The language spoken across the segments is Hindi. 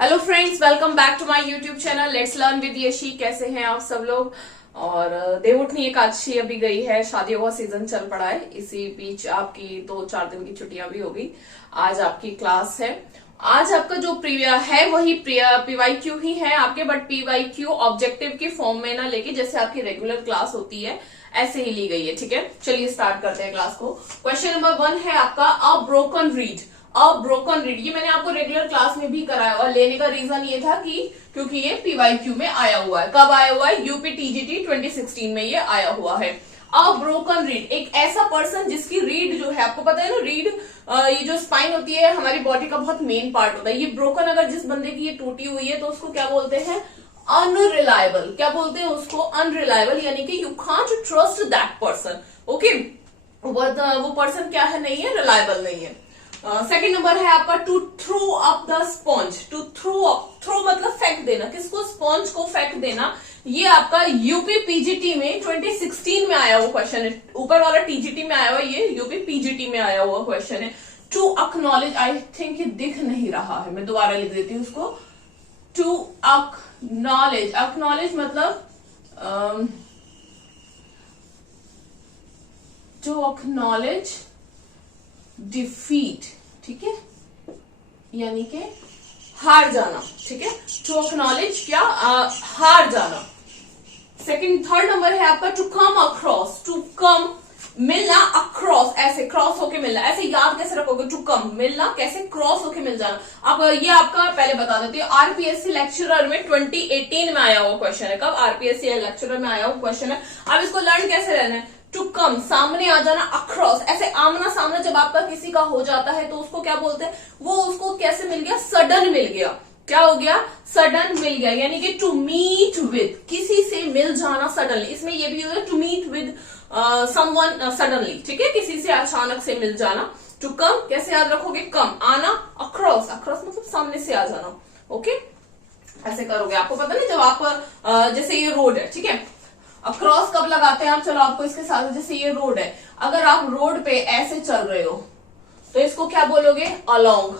Hello friends, welcome back to my YouTube channel let's learn with Yashi. कैसे हैं आप सब लोग। और देवउठनी एकादशी अभी गई है, शादियों का सीजन चल पड़ा है। इसी बीच आपकी 2-4 दिन की छुट्टियां भी हो गई। आज आपकी क्लास है। आज आपका जो है वही पीवाईक्यू ही है आपके, बट पीवाईक्यू ऑब्जेक्टिव की फॉर्म में ना लेके जैसे आपकी रेगुलर क्लास होती है ऐसे ही ली गई है। ठीक है, चलिए स्टार्ट करते हैं क्लास को। क्वेश्चन नंबर 1 है आपका a broken read. Broken read ये मैंने आपको रेगुलर क्लास में भी कराया और लेने का रीजन ये था कि क्योंकि ये पीवाईक्यू में आया हुआ है। कब आया हुआ है? यूपी टीजीटी 2016 में ये आया हुआ है। अ ब्रोकन रीड एक ऐसा पर्सन जिसकी रीड जो है, आपको पता है ना, रीड ये जो स्पाइन होती है हमारी बॉडी का बहुत मेन पार्ट होता है। ये ब्रोकन अगर जिस बंदे की ये टूटी हुई है तो उसको क्या बोलते हैं? अनरिलायबल। क्या बोलते हैं उसको? अनरिलायबल, यानी कि you can't trust that person. Okay, वो पर्सन क्या है? नहीं है, रिलायबल नहीं है। सेकेंड नंबर है आपका to throw up the sponge. To throw up, throw मतलब फेंक देना। किसको? स्पॉन्ज को फेंक देना। ये आपका यूपी पीजीटी में 2016 में आया हुआ क्वेश्चन है। ऊपर वाला टीजीटी में आया हुआ, ये यूपी पीजीटी में आया हुआ क्वेश्चन है। टू अक्नॉलेज, आई थिंक ये दिख नहीं रहा है, मैं दोबारा लिख देती हूँ उसको। टू अक्नॉलेज, अक्नॉलेज मतलब टू अक्नॉलेज डिफीट। ठीक है, यानी कि हार जाना। ठीक है, टू अक्नॉलेज क्या? हार जाना। थर्ड नंबर है आपका to come across. To come मिलना, अक्रॉस ऐसे क्रॉस होके मिलना। ऐसे याद कैसे रखोगे? टू कम मिलना, कैसे? क्रॉस होके मिल जाना। अब ये आपका पहले बता देती हूँ, आरपीएससी लेक्चरर में 2018 में आया हुआ क्वेश्चन है। कब? आरपीएससी लेक्चरर में आया हुआ क्वेश्चन है। अब इसको लर्न कैसे रहना है? टू कम सामने आ जाना, अक्रॉस ऐसे आमना सामना जब आपका किसी का हो जाता है तो उसको क्या बोलते हैं? वो उसको कैसे मिल गया? सडन मिल गया। क्या हो गया? सडन मिल गया, यानी कि टू मीट विद, किसी से मिल जाना सडनली। इसमें ये भी होगा to meet with someone suddenly. ठीक है, किसी से अचानक से मिल जाना। टू कम कैसे याद रखोगे? कम आना, अक्रॉस, अक्रॉस मतलब सामने से आ जाना। ओके, ऐसे करोगे। आपको पता नहीं, जब आप जैसे ये रोड है, ठीक है, अक्रॉस कब लगाते हैं आप? चलो आपको इसके साथ, जैसे ये रोड है, अगर आप रोड पे ऐसे चल रहे हो तो इसको क्या बोलोगे? अलोंग।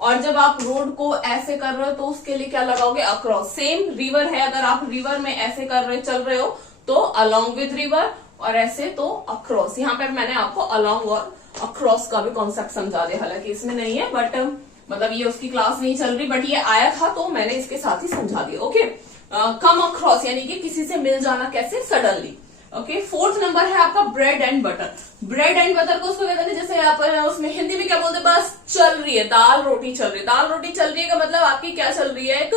और जब आप रोड को ऐसे कर रहे हो तो उसके लिए क्या लगाओगे? अक्रॉस। सेम रिवर है, अगर आप रिवर में ऐसे कर रहे चल रहे हो तो अलोंग विद रिवर, और ऐसे तो अक्रॉस। यहाँ पे मैंने आपको अलोंग और अक्रॉस का भी कॉन्सेप्ट समझा दिया, हालांकि इसमें नहीं है, बट मतलब ये उसकी क्लास नहीं चल रही, बट ये आया था तो मैंने इसके साथ ही समझा दिया। ओके, कम अक्रॉस यानी कि किसी से मिल जाना, कैसे? सडनली। ओके, फोर्थ नंबर है आपका bread and butter. Bread and butter को उसको कहते हैं, जैसे आप उसमें हिंदी में क्या बोलते हैं? बस चल रही है, दाल रोटी चल रही है। दाल रोटी चल रही है का मतलब आपकी क्या चल रही है? एक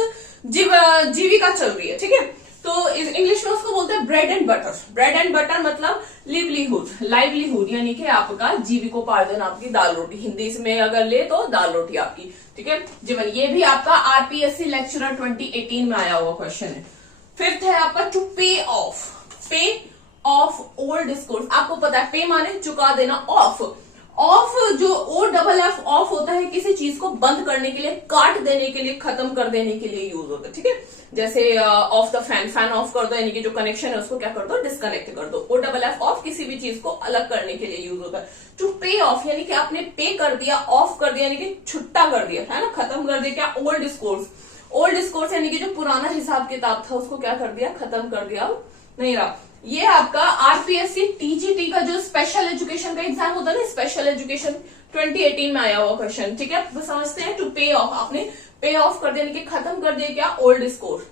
जीविका चल रही है। ठीक है, तो इंग्लिश में उसको बोलते हैं bread and butter. Bread and butter मतलब लिवलीहुड, लाइवलीहुड, यानी कि आपका जीविकोपार्जन, आपकी दाल रोटी। हिंदी में अगर ले तो दाल रोटी आपकी। ठीक है, जीवन। ये भी आपका आरपीएससी लेक्चरर 2018 में आया हुआ क्वेश्चन है। फिफ्थ है आपका टू पे ऑफ। पे ऑफ ओल्ड डिस्कोर्स। आपको पता है पे माने चुका देना, ऑफ। ऑफ जो OFF ऑफ होता है किसी चीज को बंद करने के लिए, काट देने के लिए, खत्म कर देने के लिए यूज होता है। ठीक है, जैसे of the fan, fan of कर दो, यानी कि जो कनेक्शन है उसको क्या कर दो? डिस्कनेक्ट कर दो। OFF ऑफ किसी भी चीज को अलग करने के लिए यूज होता है। टू पे ऑफ यानी कि आपने पे कर दिया, ऑफ कर दिया यानी कि छुट्टा कर दिया, है ना, खत्म कर दिया। क्या? Old discourse. ओल्ड डिस्कोर्स यानी कि जो पुराना हिसाब किताब था उसको क्या कर दिया? खत्म कर दिया, नहीं रहा। ये आपका आरपीएससी टीजीटी का जो स्पेशल एजुकेशन का एग्जाम होता है ना, स्पेशल एजुकेशन 2018 में आया हुआ क्वेश्चन। ठीक है, तो समझते हैं। टू पे ऑफ, आपने पे ऑफ कर दिया यानी कि खत्म कर दिया। क्या? ओल्ड स्कोर,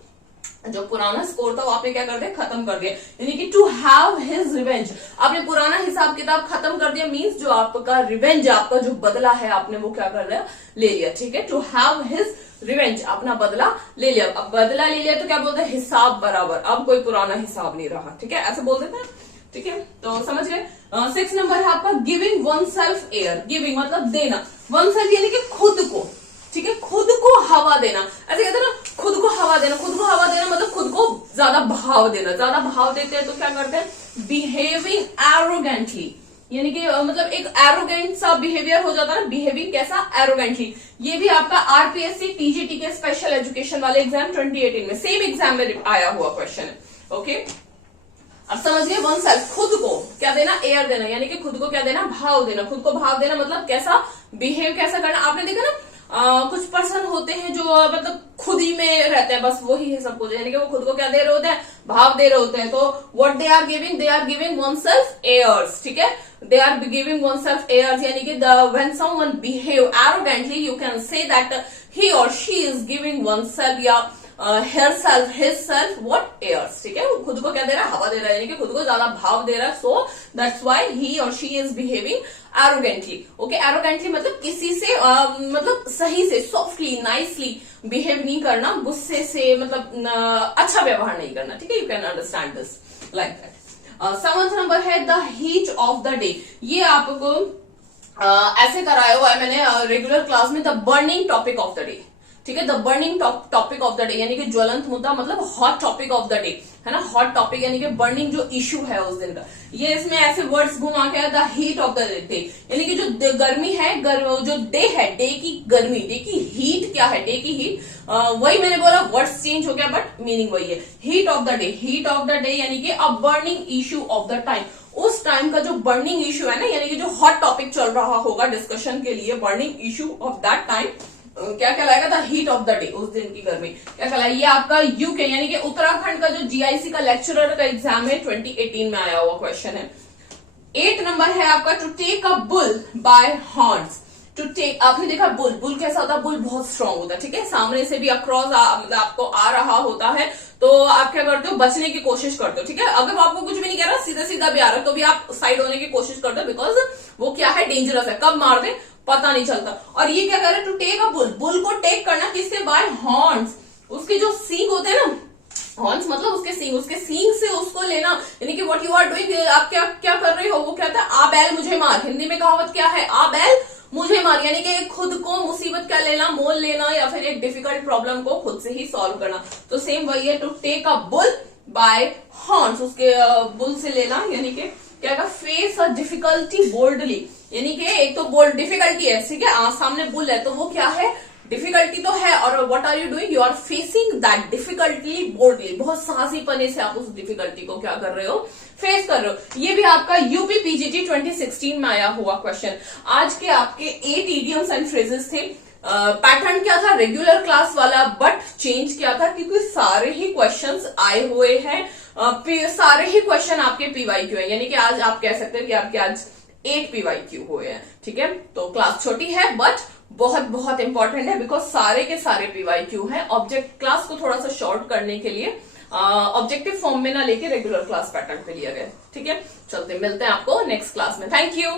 जो पुराना स्कोर था वो आपने क्या कर दिया? खत्म कर दिया। यानी कि टू हैव हिज रिवेंज, आपने पुराना हिसाब किताब खत्म कर दिया। मीन्स जो आपका रिवेंज, आपका जो बदला है, आपने वो क्या कर लिया? ले लिया। ठीक है, टू हैव हिज रिवेंज, अपना बदला ले लिया। अब बदला ले लिया तो क्या बोलते हैं? हिसाब बराबर, अब कोई पुराना हिसाब नहीं रहा। ठीक है, ऐसे बोल देते हैं। ठीक है, तो समझ गए। 6 नंबर है आपका giving one self air. Giving मतलब देना, वन सेल्फ यानी कि खुद को। ठीक है, खुद को हवा देना। ऐसे कहते हैं ना, खुद को हवा देना। खुद को हवा देना मतलब खुद को ज्यादा भाव देना। ज्यादा भाव देते हैं तो क्या करते हैं? बिहेविंग एरोगेंटली, यानी कि मतलब एक एरोगेंट सा बिहेवियर हो जाता है ना। बिहेविंग कैसा? एरोगेंटली। ये भी आपका आरपीएससी टीजीटी के स्पेशल एजुकेशन वाले एग्जाम 2018 में, सेम एग्जाम में आया हुआ क्वेश्चन है। ओके, अब समझिए वन सेल्फ, खुद को क्या देना? एयर देना, यानी कि खुद को क्या देना? भाव देना। खुद को भाव देना मतलब कैसा बिहेव कैसा करना। आपने देखा ना कुछ पर्सन होते हैं जो मतलब खुद ही में रहते हैं, बस वही है सब कुछ, यानी कि वो खुद को क्या दे रहे होते हैं, भाव दे रहे होते हैं। तो what they are giving oneself airs, ठीक है, they are giving oneself airs, यानी कि when someone behave arrogantly you can say that he और she is giving oneself या herself his self what airs, ठीक है, वो खुद को क्या दे रहा है, हवा दे रहा है, यानी कि खुद को ज्यादा भाव दे रहा है। सो दैट्स व्हाई ही और she is behaving arrogantly. Okay, arrogantly मतलब किसी से मतलब सही से, सॉफ्टली, नाइसली बिहेव नहीं करना, गुस्से से, मतलब अच्छा व्यवहार नहीं करना, ठीक है, you can understand this like that. 7th number है the heat of the day. ये आपको ऐसे कराया हुआ है मैंने रेगुलर क्लास में, the burning topic of the day, ठीक है, the burning topic of the day, यानी कि ज्वलंत मुद्दा मतलब hot topic of the day, है ना, हॉट टॉपिक यानी कि बर्निंग जो इशू है उस दिन का। ये इसमें ऐसे वर्ड्स घुमा के the heat of the day, यानी कि जो गर्मी है, जो डे है, डे की गर्मी, डे की हीट क्या है, डे की हीट, वही मैंने बोला, वर्ड्स चेंज हो गया बट मीनिंग वही है। Heat of the day, heat of the day यानी कि अ burning issue of the time, उस टाइम का जो बर्निंग इशू है ना, यानी कि जो हॉट टॉपिक चल रहा होगा डिस्कशन के लिए, burning issue of that time क्या कहलाएगा, the heat of the day, उस दिन की गर्मी क्या कहलाएगी। ये आपका यूके यानी कि उत्तराखंड का जो जीआईसी का लेक्चरर का एग्जाम है 2018 में आया हुआ क्वेश्चन है। 8 नंबर है आपका to take a bull by horns. To take, आपने देखा बुल, बुल कैसा होता है, बुल बहुत स्ट्रांग होता है, ठीक है, सामने से भी अक्रॉस मतलब आपको आ रहा होता है, तो आप क्या करते हो, बचने की कोशिश करते हो, ठीक है, अगर वो आपको कुछ भी नहीं कह रहा, सीधा सीधा भी आ रहा है, तो भी आप साइड होने की कोशिश करते हो, बिकॉज वो क्या है, डेंजरस है, कब मार दे पता नहीं चलता। और ये क्या कर रहे हैं, to take a bull, bull को टेक करना किससे, बाय हॉर्न्स, उसके जो सींग होते हैं ना, हॉर्न्स मतलब उसके सींग से उसको लेना, यानी कि व्हाट यू आर डूइंग, आप क्या क्या कर रहे हो, वो क्या होता है, आ बैल मुझे मार, हिंदी में कहावत क्या है, आ बैल मुझे मार, यानी कि खुद को मुसीबत क्या लेना, मोल लेना, या फिर एक डिफिकल्ट प्रॉब्लम को खुद से ही सॉल्व करना। तो सेम वही है, to take a bull by horns, उसके बुल से लेना, यानी कि क्या, फेस अ डिफिकल्टी बोल्डली, यानी कि एक तो बोल्ड डिफिकल्टी है, ठीक है, सामने बुल है तो वो क्या है, डिफिकल्टी तो है, और what are you doing, you are facing that difficulty boldly, बहुत साहसीपने से आप उस डिफिकल्टी को क्या कर रहे हो, फेस कर रहे हो। ये भी आपका यूपी पीजीटी 2016 में आया हुआ क्वेश्चन। आज के आपके 8 इडियम्स एंड फ्रेजेस थे। पैटर्न क्या था, रेगुलर क्लास वाला, बट चेंज क्या था, क्योंकि सारे ही क्वेश्चंस आए हुए हैं, सारे ही क्वेश्चन आपके पीवाईक्यू है, यानी कि आज आप कह सकते हैं कि आपके आज 8 पीवाईक्यू हुए हैं, ठीक है। तो क्लास छोटी है बट बहुत बहुत इंपॉर्टेंट है, बिकॉज सारे के सारे पीवाईक्यू हैं। ऑब्जेक्ट क्लास को थोड़ा सा शॉर्ट करने के लिए ऑब्जेक्टिव फॉर्म में ना लेके रेगुलर क्लास पैटर्न पे लिया गया, ठीक है। चलते मिलते हैं आपको नेक्स्ट क्लास में, थैंक यू।